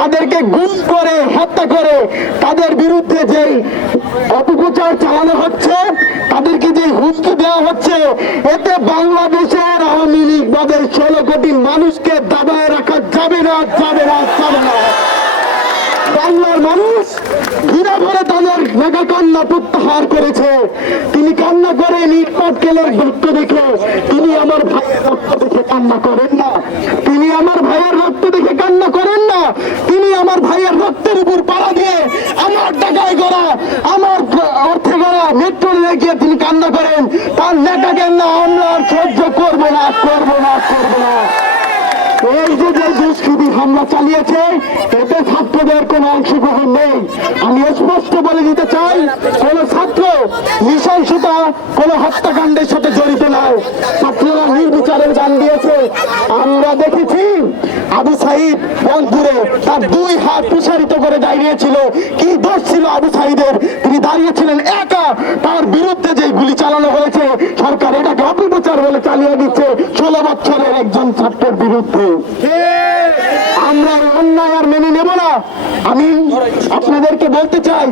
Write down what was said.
তাদেরকে গুম করে হত্যা করে তাদের বিরুদ্ধে যে অপপ্রচার চালানো হচ্ছে, তাদেরকে যে হুমকি দেওয়া হচ্ছে, এতে বাংলাদেশের আওয়ামী লীগ বাদের 16 কোটি মানুষকে দাবায় রাখা যাবে না, যাবে না, যাবে না। বাংলার মানুষ ঘৃণা ভরে তাদের মেঘা কান্না প্রত্যাহার করেছে। তিনি কান্না করেন ইট পাটকেলের রক্ত দেখে, তিনি আমার ভাইয়ের রক্ত দেখে কান্না করেন না। তিনি আমার ভাইয়ের রক্ত দেখে কান্না করেন না। তিনি আমার ভাইয়ের রক্তের উপর পাড়া দিয়ে আমার টাকায় গড়া, আমার অর্থে গড়া মেট্রো রেখে তিনি কান্না করেন। তার নেতাকে না আমরা আর সহ্য করবো না, করবো না, করবো না। এই যে দুষ্কৃতী হামলা চালিয়েছে, এতে ছাত্রদের কোনো অংশগ্রহণ নেই। আমি স্পষ্ট বলে দিতে চাই, কোন ছাত্র নৃশংসতা, কোন হত্যাকাণ্ডের সাথে জড়িত নয়। ছাত্ররা নির্বিচারে জান দিয়েছে। আমরা দেখেছি আবু সাইদ রংপুরে তার 2 হাত প্রসারিত করে দাঁড়িয়েছিল। কি দোষ ছিল আবু সাইদের? তিনি দাঁড়িয়েছিলেন একা। তার বিরুদ্ধে যে গুলি চালানো হয়েছে, সরকার এটাকে অপপ্রচার বলে চালিয়ে দিচ্ছে 16 বছরের একজন ছাত্রের বিরুদ্ধে। আমরা অন্যায় আর মেনে নেব না। আমি আপনাদেরকে বলতে চাই,